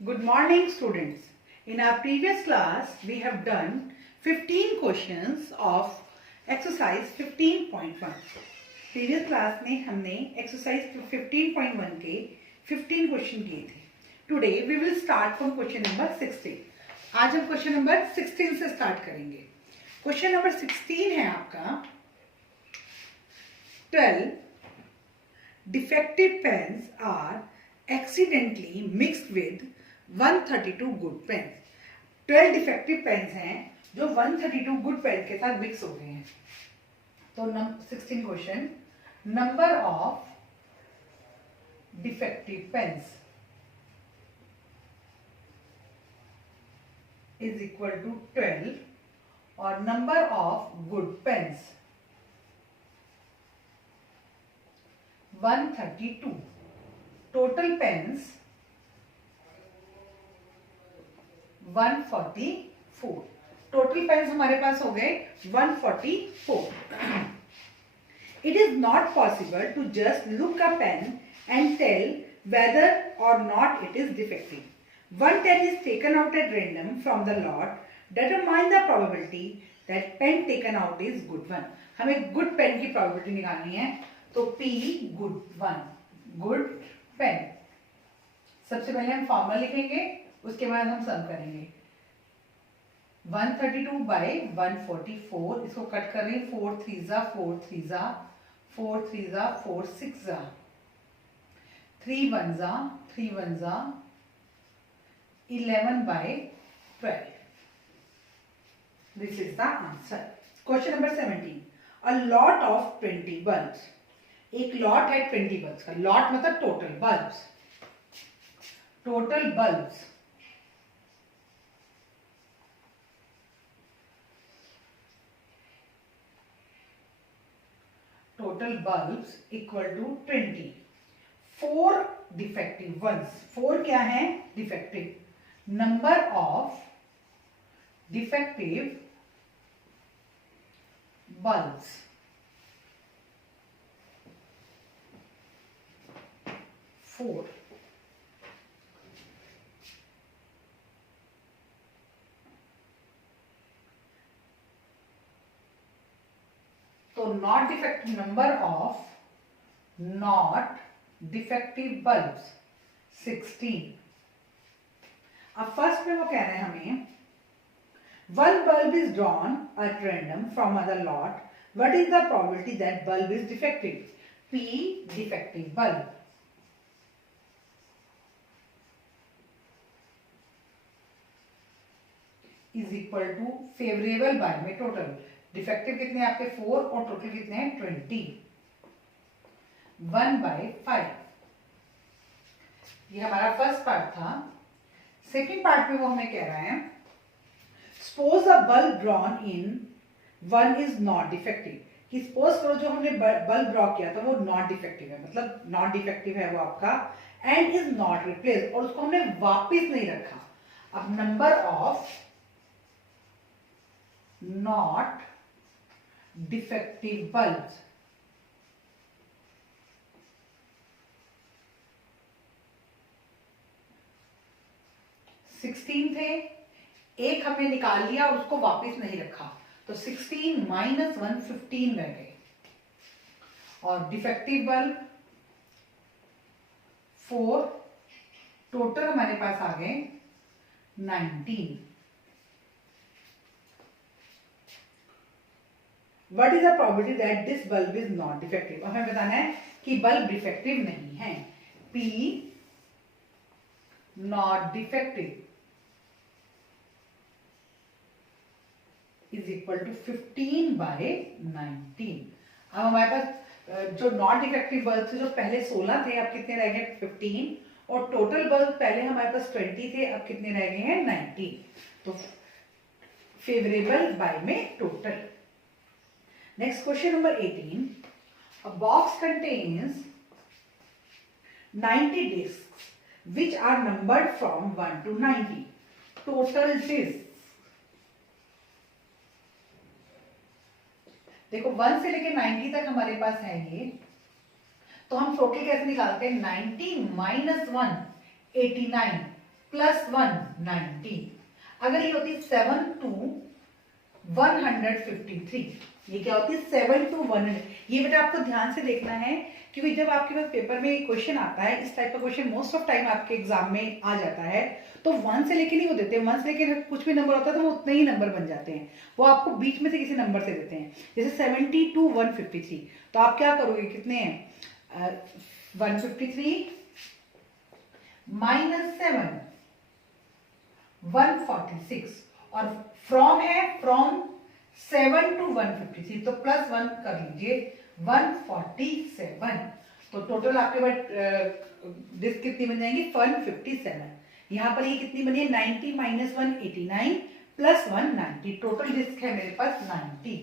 Good morning, students. In our previous class, we have done 15 questions of exercise 15.1. Previous class में हमने exercise 15.1 के 15 question किए थे. Today we will start from question number 16. आज हम question number 16 से start करेंगे. क्वेश्चन नंबर 16 है आपका 12 defective pens are accidentally mixed with 132 good pens. 12 defective pens हैं जो 132 गुड पेन के साथ मिक्स हो गए हैं. तो 16 question, number of defective pens is equal to 12 और number of good pens 132. Total pens 144. Total pens हमारे पास हो गए 144. It is not possible to just look a pen and tell whether or not it is defective. One pen is taken out at random from the lot. Determine the probability that pen taken out is good one. हमें good pen की probability निकालनी है. तो P good one, good pen. सबसे पहले हम formula लिखेंगे, उसके बाद हम सम करेंगे. 132 बाई 144, इसको कट कर रही 4 3 जा 4 3 जा 4 3 जा 4 6 जा 3 1 जा 3 1 जा 11 बाई 12. This is the answer. Question number 17. A lot of 20 bulbs. एक लॉट है 20 बल्ब्स का. लॉट मतलब total bulbs. Total bulbs equal to 20. 4 defective bulbs. 4 क्या है? Defective. Number of defective bulbs 4. तो not defective, number of not defective bulbs 16. अब first में वो कह रहे हैं हमें one bulb is drawn at random from other lot. What is the probability that bulb is defective? P defective bulb is equal to favourable by में total. Defective कितने आपके 4 और टोटल कितने हैं 20. 1/5. ये हमारा फर्स्ट पार्ट था. सेकेंड पार्ट में वो हमें कह रहा है suppose a bulb drawn in 1 is not defective. कि सपोज करो जो हमने बल्ब ड्रॉ किया था वो नॉट डिफेक्टिव है, मतलब नॉट डिफेक्टिव है वो आपका, एंड इज नॉट रिप्लेस, और उसको हमने वापिस नहीं रखा. अब number of not defective bulbs 16 थे. एक हमने निकाल लिया और उसको वापस नहीं रखा, तो 16 माइनस 1 15 रह गए. और डिफेक्टिव बल्ब 4. टोटल हमारे पास आ गए 19. What is the probability that this bulb is not defective? हमें बताना है कि बल्ब डिफेक्टिव नहीं है. P not defective is equal to 15 by 19. अब हमारे पास जो नॉट डिफेक्टिव बल्ब थे जो पहले 16 थे, अब कितने रह गए 15, और टोटल बल्ब पहले हमारे पास 20 थे, अब कितने रह गए हैं 19. तो फेवरेबल बाय में total. Next question number 18. A box contains 90 discs which are numbered from 1 to 90. Total discs. देखो 1 से लेके 90 तक हमारे पास है ये. तो हम टोटल कैसे निकालते हैं? 90 माइनस 1 89. प्लस 1 90। अगर ये होती 7 to 153, ये क्या होती है 7 to 100। ये बेटा आपको ध्यान से देखना है, क्योंकि जब आपके पास पेपर में क्वेश्चन आता है, इस टाइप का क्वेश्चन मोस्ट ऑफ टाइम आपके एग्जाम में आ जाता है, तो 1 से लेके नहीं वो देते, 1 से लेके कुछ भी नंबर होता है तो वो उतने ही नंबर बन जाते हैं, वो आपको बीच में से किसी नंबर से देते हैं। जैसे 70 to 153, तो आप क्या करोगे, कितने हैं 153 माइनस 7 146, और फ्रॉम है फ्रॉम 7 to 153, तो प्लस 1 कर लीजिए 147। तो टोटल आपके पास डिस्क कितनी बन जाएंगी 157। यहाँ पर ये कितनी बनी है 90 माइनस 189 प्लस 190, टोटल डिस्क है मेरे पास 90।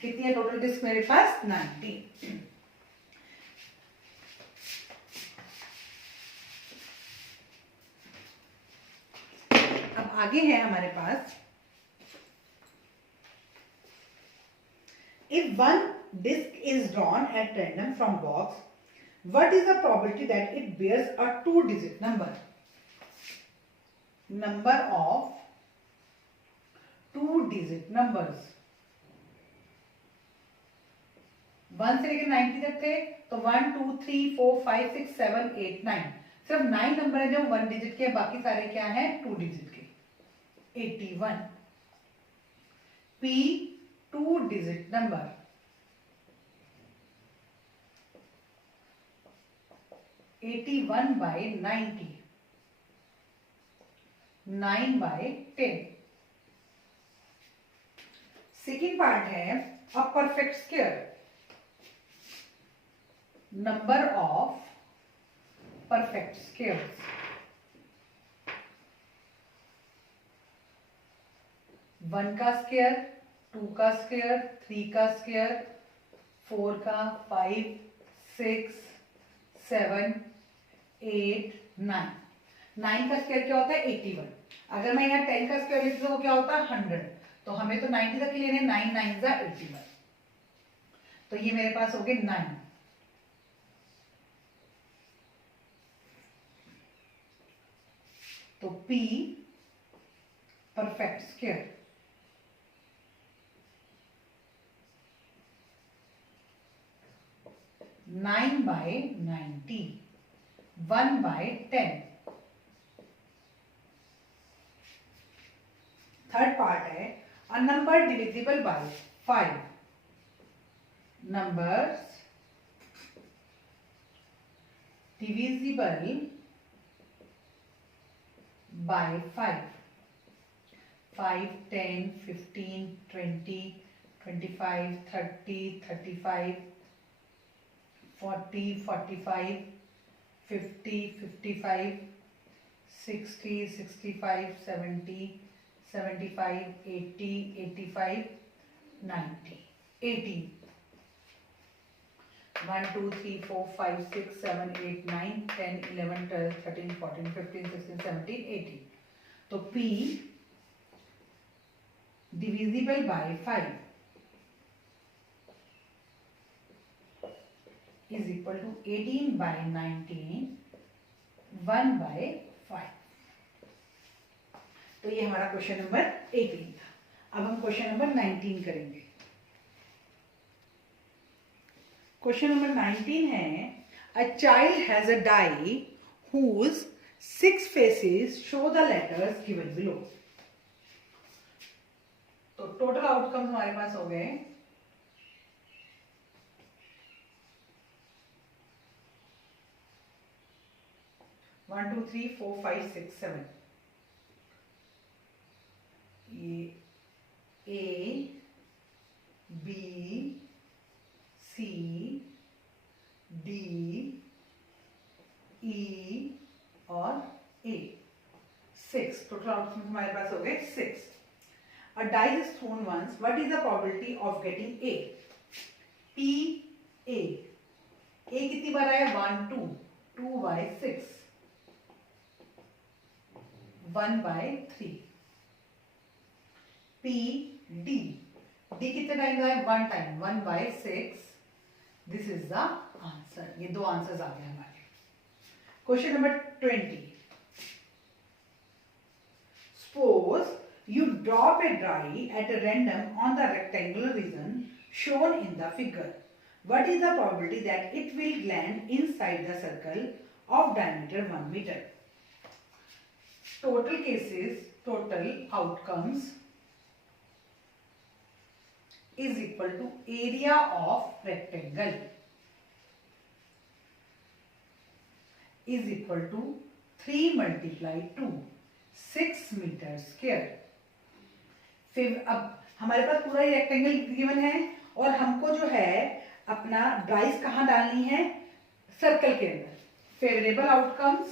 कितनी है टोटल डिस्क मेरे पास 90। अब आगे है हमारे पास, if one disk is drawn at random from box, what is the probability that it bears a 2-digit number? Number of 2-digit numbers 1 से लेकर 90 तक थे, तो 1 2 3 4 5 6 7 8 9, सिर्फ 9 नंबर है जो 1 डिजिट के, बाकी सारे क्या हैं 2 डिजिट के। 81 P 2 digit number 81 by 90, 9 by 10। Second part है a perfect square, number of perfect squares 1 का स्क्वायर, 2 का स्क्वायर, 3 का स्क्वायर, 4 का, 5 6 7 8 9। 9 का स्क्वायर क्या होता है 81। अगर मैं यहाँ 10 का स्क्वायर लिखती हूँ वो क्या होता है 100, तो हमें तो 90 तक ही लेने, 9 9 जा 81, तो ये मेरे पास हो गए 9। तो P perfect square 9 by 90, 1 by 10। Third part है a number divisible by 5, numbers divisible by 5, 5 10 15 20 25 30 35 40 45 50 55 60 65 70 75 80 85 90 80। 1 2 3 4 5 6 7 8 9 10 11 12 13 14 15 16 17 18। तो P divisible by 5 is equal to 18 by 19, 1 by 5। तो ये हमारा क्वेश्चन नंबर 18 था। अब हम क्वेश्चन नंबर 19 करेंगे। क्वेश्चन नंबर 19 है a child has a die whose 6 faces show the letters given below। तो टोटल आउटकम्स हमारे पास हो गए 1 2 3 4 5 6 7। ये A B C D E और A, 6 टोटल आउटकम हमारे पास हो गए 6। A die is thrown once. What is the probability of getting A? P A कितनी बार आया 1 2 2 by 6 1 by 3। P D कितने टाइम आया 1 time 1 by 6। This is the answer. ये दो आंसर्स आ गए हमारे। Question number 20 You drop a die at a random on the rectangular region shown in the figure. What is the probability that it will land inside the circle of diameter 1 meter? Total cases, total outcomes is equal to area of rectangle is equal to 3 multiply 2, 6 metre square. फिर अब हमारे पास पूरा ये rectangle given है और हमको जो है अपना डाइस कहाँ डालनी है, सर्कल के अंदर। Favourable outcomes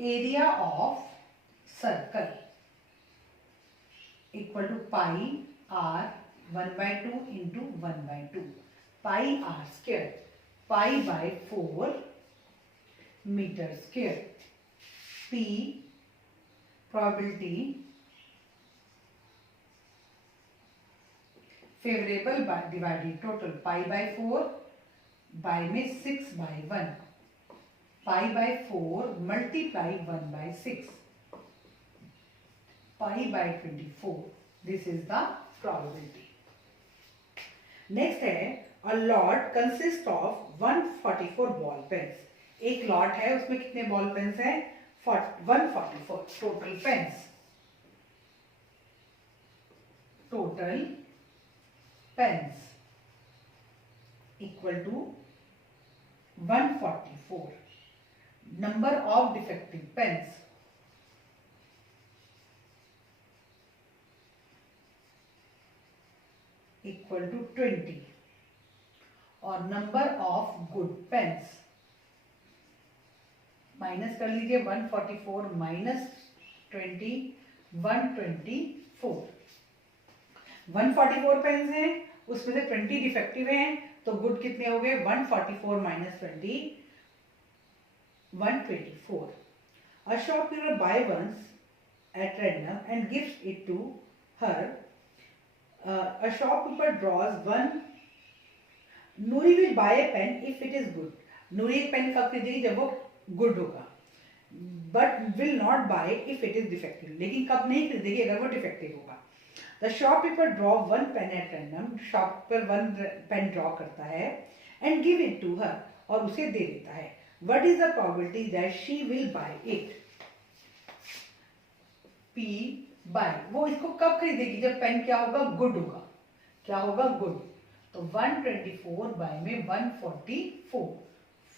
area of circle equal to pi r 1/2 into 1/2 pi r square, pi by 4 metre square. P probability favourable divided total pi by 4 by में 6/1 pi by 4 multiply 1/6 pi by 24। This is the probability. Next है a lot consist of 144 ball pens. एक lot है, उसमें कितने ball pens हैं, 144 total pens. Total pens equal to 144। Number of defective pens equal to 20 और number of good pens minus कर लीजिए 144 minus 20 124। 144 pens हैं, उसमें से 20 डिफेक्टिव हैं, तो गुड कितने हो गए 144 minus 20 124। A shopkeeper buys ones at random and gives it to her. A shopkeeper draws one. Nuri will buy a pen if it is good. Nuri एक पेन कब खरीदेगी, जब वो गुड होगा, but will not buy if it is defective. लेकिन कब नहीं खरीदेगी, अगर वो डिफेक्टिव होगा। The shopkeeper draw one pen at random. Shopkeeper one pen draw करता है and give it to her, और उसे दे देता है। What is the probability that she will buy it? P buy, वो इसको कब खरीदेगी, जब पेन क्या होगा, गुड होगा। क्या होगा, गुड। तो 124 बाय में 144,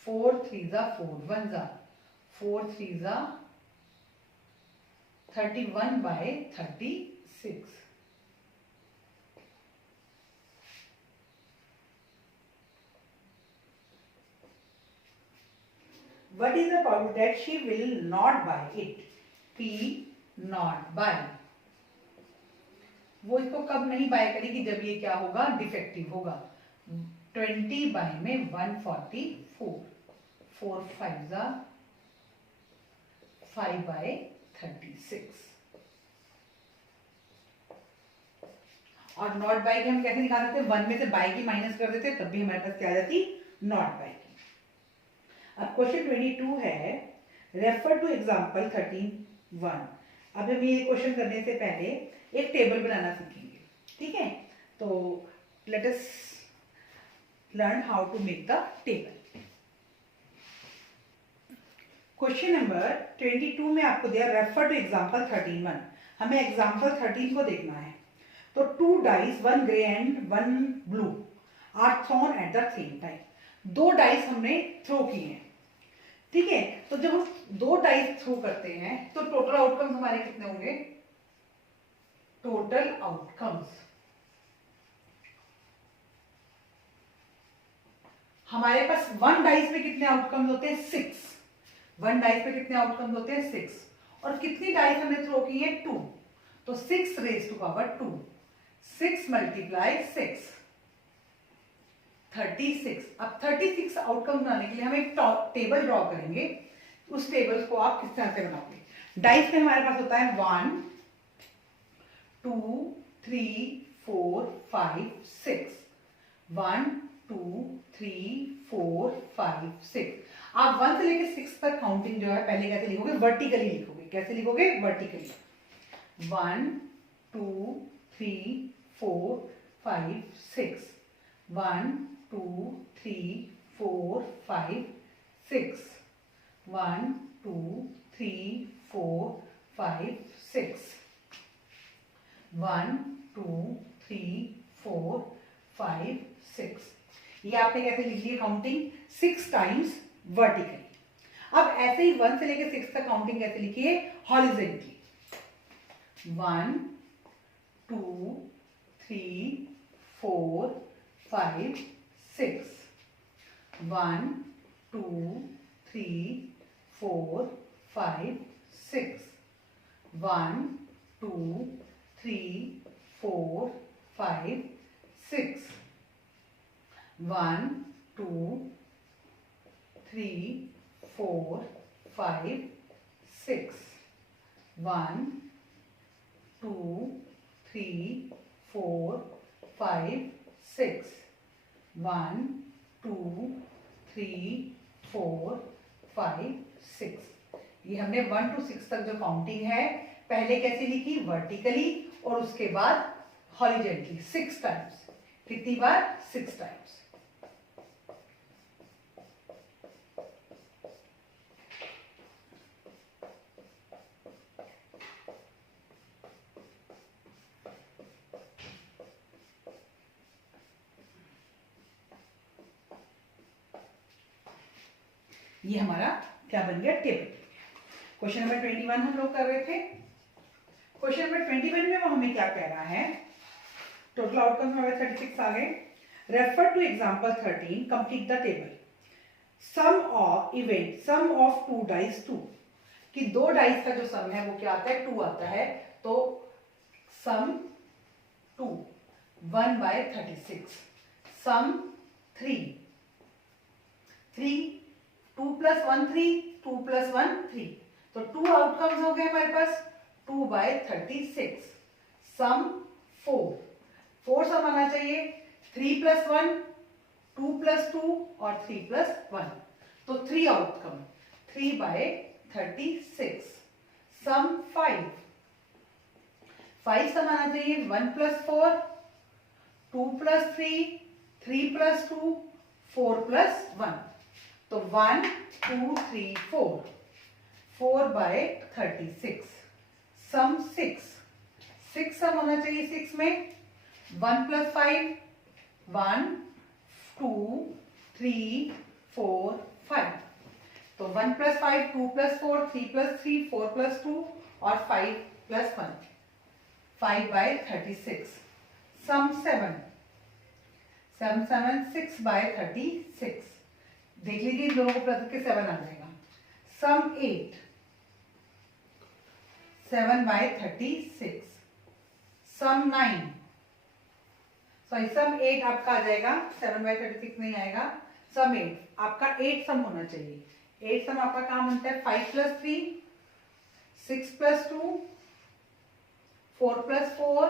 4 3 जा 4 1 जा 4 3 जा 31 bye 36। What is the probability that she will not buy it? P not buy। वो इसको कब नहीं बाय करेगी, जब ये क्या होगा, डिफेक्टिव होगा। 20 बाय में 144, 4 5 जा 5 बाय 36। और नॉट बाय की हम कैसे निकाल सकते हैं, 1 में से बाय की माइनस कर देते, तब भी हमारे पास क्या आ जाती, नॉट बाय की। अब क्वेश्चन 22 है, रेफर टू एग्जाम्पल 13(1). अब हम ये क्वेश्चन करने से पहले एक टेबल बनाना सीखेंगे, ठीक है। तो let us learn how to make the table. Question number 22 में आपको दिया रेफर टू एग्जाम्पल 13(1). हमें एग्जाम्पल 13 को देखना है। तो 2 dice, 1 grey and 1 blue are thrown at the same time. 2 dice हमने थ्रो किए हैं, ठीक है। तो जब हम 2 डाइस थ्रो करते हैं तो टोटल आउटकम्स हमारे कितने होंगे, टोटल आउटकम्स हमारे पास 1 डाइस में कितने आउटकम्स होते हैं, 6। 1 डाइस में कितने आउटकम्स होते हैं, 6। और कितनी डाइस हमने थ्रो की है, 2। तो 6 रेज टू पावर 2, 6 मल्टीप्लाई 6 36। अब 36 आउटकम बनाने के लिए हम एक टेबल ड्रॉ करेंगे। उस टेबल को आप किस तरह से बनाओगे, डाइस में हमारे पास होता है 1 2 3 4 5 6, 1 2 3 4 5 6। आप 1 से लेके 6 तक काउंटिंग जो है पहले कैसे लिखोगे, वर्टिकली लिखोगे। कैसे लिखोगे, वर्टिकली। 1 2 3 4 5 6, 1 2 3 4 5 6, 1 2 3 4 5 6, 1 2 3 4 5 6। ये आपने कैसे लिख लिया काउंटिंग, 6 टाइम्स वर्टिकली। अब ऐसे ही 1 से लेके 6 तक काउंटिंग कैसे लिखिए, हॉरिजेंटली। 1 2 3 4 5 6, 1 2 3 4 5 6, 1 2 3 4 5 6, 1 2 3 4 5 6, 1 2 3 4 5 6, 1 2 3 4 5 6। ये हमने 1 to 6 तक जो काउंटिंग है पहले कैसे लिखी, वर्टिकली, और उसके बाद हॉरिजेंटली 6 टाइम्स। कितनी बार, 6 टाइम्स। ये हमारा क्या बन गया, टेबल। क्वेश्चन नंबर 21 हम लोग कर रहे थे। क्वेश्चन नंबर 21 में वो हमें क्या कह रहा है, टोटल आउटकम हमारे 36 आ गए। Refer to example 13, complete the table. Sum of event, sum of 2 dice 2, कि 2 डाइस का जो सम है वो क्या आता है, 2 आता है। तो सम 2 1/36, सम 3 2 + 1 3, 2 + 1 3, तो 2 आउटकम्स हो गए हमारे पास। 2/36, सम 4 सम आना चाहिए। 3 + 1 2 + 2 और 3 + 1, तो 3 आउटकम। 3/36, सम 5 सम आना चाहिए। 1 + 4 2 + 3 3 + 2 4 + 1, तो 1 2 3 4, 4/36, सम 6 सम होना चाहिए 6 में। 1 + 5 1 2 3 4 5, तो 1 + 5 2 + 4 3 + 3 4 + 2 और 5 + 1, 5/36, सम 7 7 6/36। देख लीजिए इन दोनों को प्लस करके 7 आ जाएगा। सम 8 7/36, सम 9, सॉरी सम 8 आपका आ जाएगा, 7/36 नहीं आएगा। सम 8 आपका 8 सम होना चाहिए। 8 सम आपका काम बनता है 5 + 3 6 + 2 4 + 4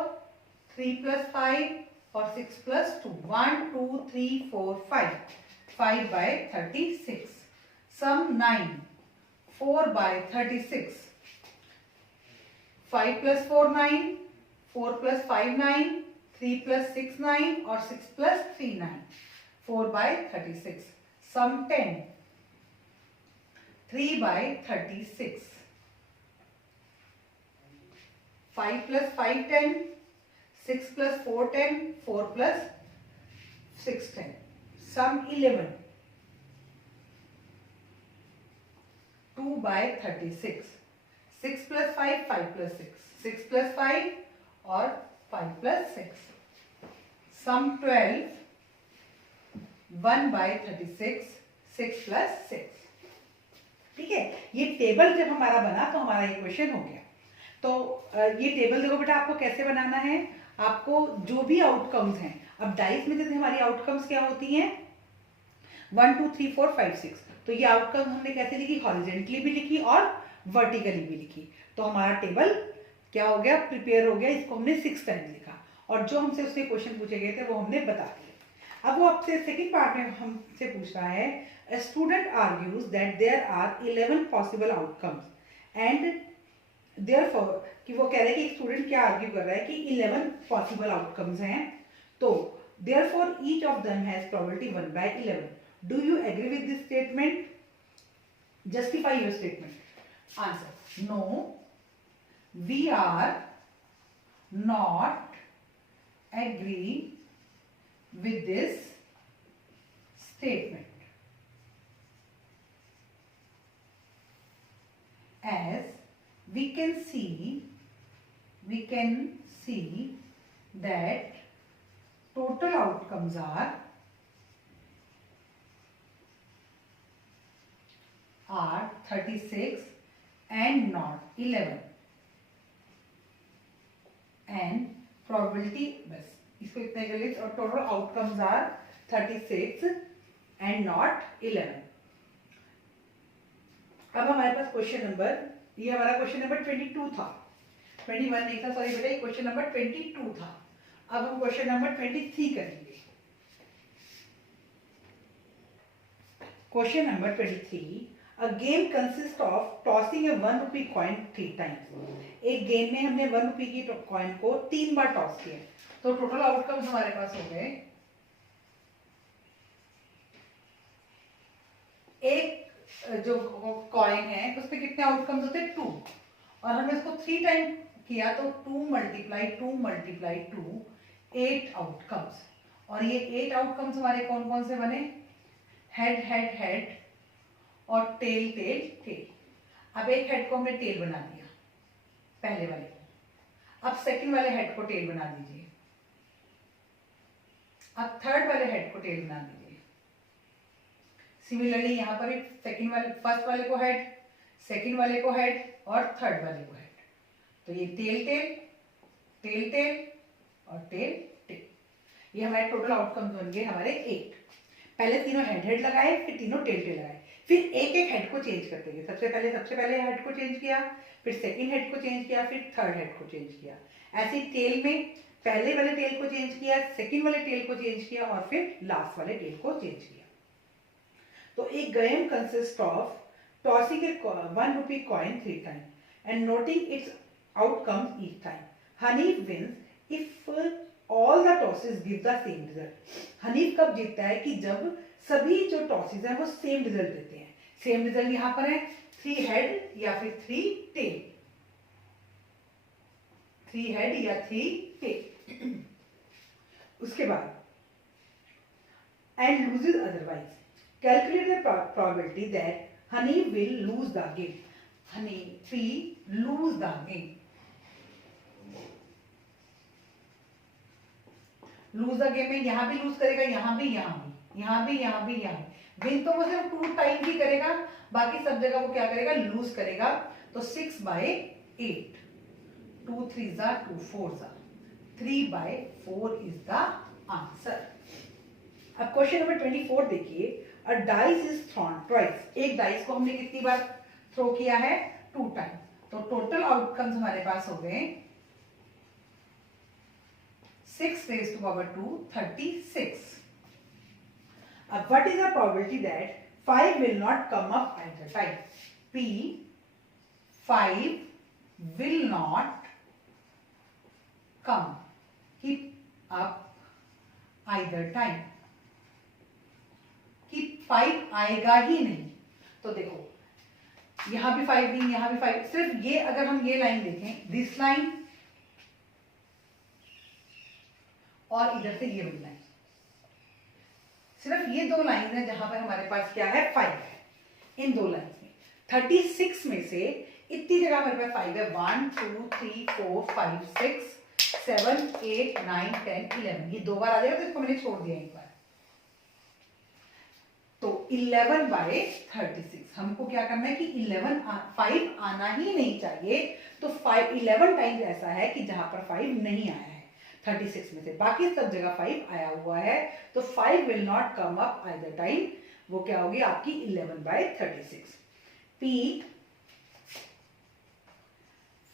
3 + 5 और 6 + 2, 1 2 3 4 5, 5/36, सम 9 4/36, 5 + 4 9, 4 + 5 9, 3 + 6 9 और 6 + 3 9, 4/36, सम 10 3/36, 5 + 5 10, 6 + 4 10, 4 + 6 10, सम 11 2/36, 6 + 5 5 + 6, 6 + 5 और 5 + 6, सम 12 1/36, 6 + 6। ठीक है, ये टेबल जब हमारा बना तो हमारा ये क्वेश्चन हो गया। तो ये टेबल देखो बेटा, आपको कैसे बनाना है, आपको जो भी आउटकम्स हैं, अब डाइस में जैसे हमारी आउटकम्स क्या होती हैं 1 2 3 4 5 6, तो ये आउटकम हमने कैसे लिखी, हॉरिजेंटली भी लिखी और वर्टिकली भी लिखी। तो हमारा टेबल क्या हो गया, प्रिपेयर हो गया। इसको हमने 6 टाइम लिखा और जो हमसे उसके क्वेश्चन पूछे गए थे वो हमने बता दिए। अब वो आपसे सेकंड पार्ट में हमसे पूछ रहा है, a student argues that there are 11 possible outcomes and therefore, कि वो कह रहे हैं कि एक स्टूडेंट क्या आर्ग्यू कर रहा है कि 11 पॉसिबल आउटकम्स हैं, तो therefore each of them has probability 1/11. Do you agree with this statement? Justify your statement. Answer: no, we are not agree with this statement, as we can see that total outcomes are 36 and not 11, and probability बस इसको इतना कर लीजिए, और total outcomes are 36 and not 11. अब हमारे पास question number, ये हमारा क्वेश्चन नंबर 22 था, 21 नहीं था, सॉरी बेटा, ये क्वेश्चन नंबर 22 था. अब हम क्वेश्चन नंबर 23 करेंगे. Question number 23. A game consists of tossing a 1 rupee coin 3 times. एक गेम में हमने 1 रुपए की कॉइन को 3 बार टॉस किया, तो टोटल आउटकम्स हमारे पास हो गए, एक जो कॉइन है उस पे कितने आउटकम्स होते हैं 2, और हमने इसको 3 टाइम किया तो 2 × 2 8 आउटकम्स. और ये 8 आउटकम्स हमारे कौन कौन से बने? हेड हेड हेड और टेल टेल टेल. अब एक हेड को हमने टेल बना दिया पहले वाले को, अब सेकंड वाले हेड को टेल बना दीजिए, अब थर्ड वाले हेड को टेल बना दीजिए. सिमिलरली यहाँ पर भी सेकंड वाले, फर्स्ट वाले को हेड, सेकंड वाले को हेड और थर्ड वाले को हेड. तो ये टेल टेल टेल टेल और टेल टेल, ये हमारे टोटल आउटकम्स बन गए हमारे 8. पहले तीनों हेड हेड लगाए, फिर तीनों टेल टेल लगाए, फिर एक एक हेड को चेंज करते गए. सबसे पहले हेड को चेंज किया, फिर सेकंड हेड को चेंज किया, फिर थर्ड हेड को चेंज किया. ऐसे टेल में पहले वाले टेल को चेंज किया, सेकंड वाले टेल को चेंज किया और फिर लास्ट वाले टेल को चेंज किया. तो एक game consist of tossing a 1 rupee coin 3 times and noting its outcomes each time. Hanif wins if all the tosses give the same result. Hanif कब जीतता है? कि जब सभी जो टॉसेस हैं वो सेम रिजल्ट देते हैं. सेम रिजल्ट यहां पर है 3 हेड या फिर 3 टेल, 3 हेड या 3 टेल. उसके बाद and loses otherwise. Calculate the probability that Hanif will lose the game. Hanif will lose the game. Lose the game में यहाँ भी लूज करेगा, यहाँ भी, यहाँ भी, यहाँ भी, यहाँ भी, यहाँ भी. विन तो वो सिर्फ 2 टाइम ही करेगा, बाकी सब जगह वो क्या करेगा? लूज करेगा. तो 6/8, 2 3s are 2 4s are 3/4 is the answer. अब क्वेश्चन नंबर 24 देखिए. अ डाइस इज थ्रोन ट्वाइस. एक डाइस को हमने कितनी बार थ्रो किया है? 2 टाइम. तो टोटल आउटकम्स हमारे पास हो गए 6 raised to power 2, 36. What is the probability that 5 will not come up at the time? P, 5 will not come up either time. कि 5 आएगा ही नहीं. तो देखो यहां भी 5 नहीं, यहां भी 5. सिर्फ ये अगर हम ये लाइन देखें, दिस लाइन और इधर से ये वाली लाइन, सिर्फ ये 2 लाइन है जहां पर हमारे पास क्या है? 5 है. इन 2 लाइन में 36 में से इतनी जगह हमारे पास 5 है. 1 2 3 4 5 6 7 8 9 10 11. ये 2 बार आ जाएगा तो इसको मैंने छोड़ दिया एक बार. तो 11/36. हमको क्या करना है कि 5 आना ही नहीं चाहिए. तो 11 टाइम्स ऐसा है कि जहां पर 5 नहीं आया है 36 में से, बाकी सब जगह 5 आया हुआ है. तो 5 will not come up either time. वो क्या होगी आपकी? 11/36. P,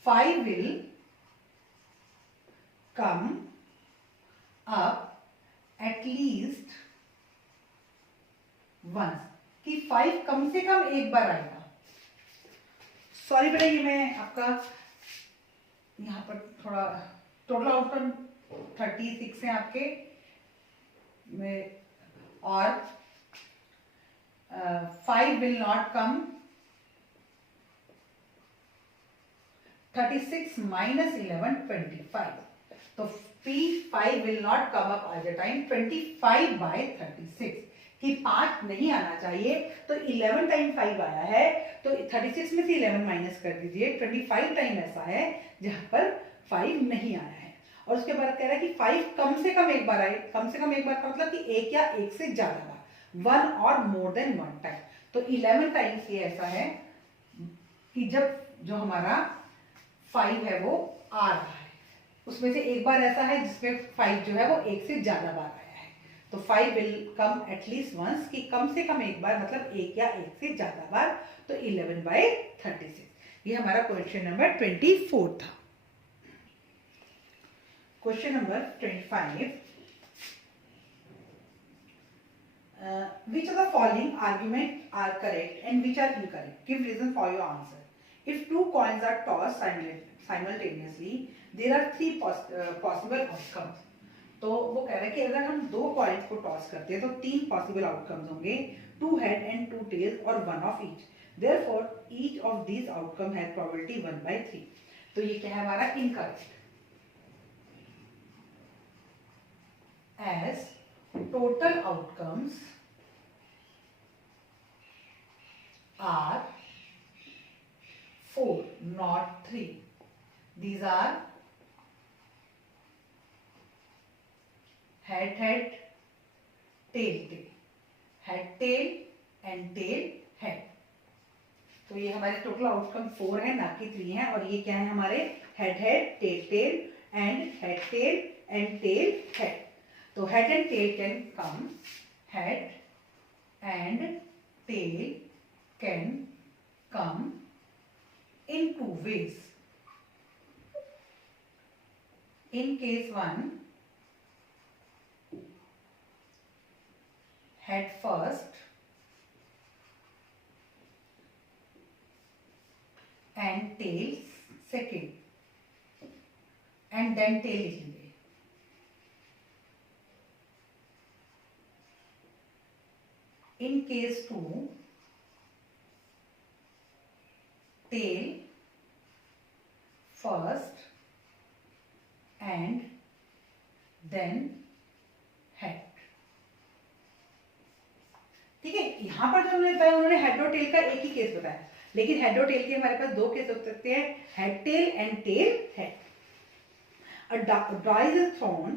5 will come up at least once, कि 5 कम से कम एक बार आएगा। सॉरी बेटा, ये मैं आपका यहाँ पर थोड़ा टोटल आउटकम 36 है आपके में, और 5 विल नॉट कम, 36 minus 11 25, तो P5 will not come up at the time 25 by 36, कि 5 नहीं आना चाहिए, तो 11 टाइम 5 आया है, तो 36 में से 11 माइनस कर दीजिए, 25 टाइम ऐसा है जहां पर 5 नहीं आया है। और उसके बाद कह रहा है कि 5 कम से कम एक बार आए, कम से कम एक बार का मतलब कि एक या एक से ज्यादा बार, 1 और मोर देन 1 टाइम। तो 11 टाइम्स ये ऐसा है कि जब जो हमारा 5 है वो आ रहा है, उसमें से एक बार ऐसा है जिसमें 5 जो है वो एक से ज्यादा बार आया है, तो 5 विल कम एटलीस्ट वंस, कि कम से कम एक बार मतलब एक या एक से ज्यादा बार, तो 11 by 36। ये हमारा क्वेश्चन नंबर 24 था। Question number 25, which of the following argument are correct and which are incorrect? Give reason for your answer. If 2 coins are tossed simultaneously, there are 3 possible outcomes. तो वो कह रहा है कि अगर हम 2 कॉइन्स को टॉस करते हैं तो 3 पॉसिबल आउटकम्स होंगे, 2 हेड एंड 2 टेल्स और 1 of each. Therefore, each of these outcome has probability 1 by 3. तो ये क्या है हमारा incorrect. As total outcomes are 4, not 3. These are head, head, tail, tail, head, tail and tail, head. तो ये हमारे टोटल आउटकम 4 है, ना कि 3 है। और ये क्या है हमारे head, head, tail, tail and head, tail and tail, head. तो head and tail can come, head and tail can come in 2 ways. In case 1, head first and tail second, and then tail लिखेंगे। In case 2, tail first and then head। ठीक है, यहां पर जो उन्होंने बताया, उन्होंने हेड और टेल का एक ही केस बताया, लेकिन हेड और टेल के हमारे पास 2 केस हो सकते हैं, head tail and tail head. A dice is thrown.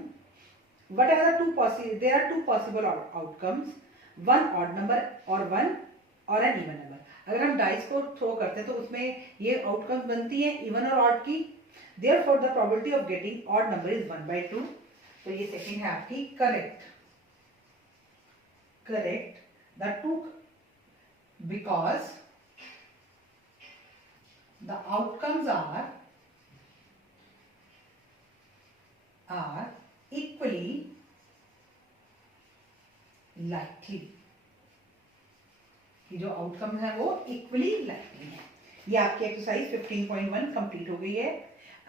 What are the 2 possible? There are 2 possible outcomes, one odd number or one or an even number. अगर हम डाइस को थ्रो करते हैं तो उसमें ये आउटकम बनती है इवन और ऑड की। Therefore, the probability of getting odd number is 1 by 2. तो ये सेकंड है आपकी correct. Correct, the 2, because the outcomes are equally likely। कि जो आउटकम है वो इक्वली लाइकली है। ये आपकी एक्सरसाइज 15.1 कंप्लीट हो गई है।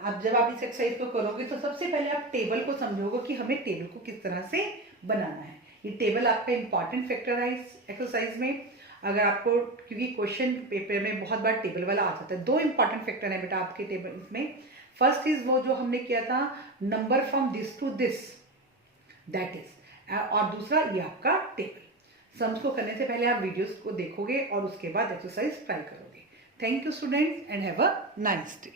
अब जब आप इस एक्सरसाइज को करोगे तो सबसे पहले आप टेबल को समझोगे कि हमें टेबल को किस तरह से बनाना है। ये टेबल आपका इंपॉर्टेंट फैक्टर है इस एक्सरसाइज में। अगर आपको, क्योंकि क्वेश्चन पेपर में बहुत बार टेबल वाला आ जाता है, 2 इंपॉर्टेंट फैक्टर है बेटा आपके टेबल में। फर्स्ट इज वो जो हमने किया था, number from this to this, that is, और दूसरा ये आपका टेबल। सम्स को करने से पहले आप वीडियोस को देखोगे और उसके बाद एक्सरसाइज ट्राई करोगे। Thank you students and have a nice day.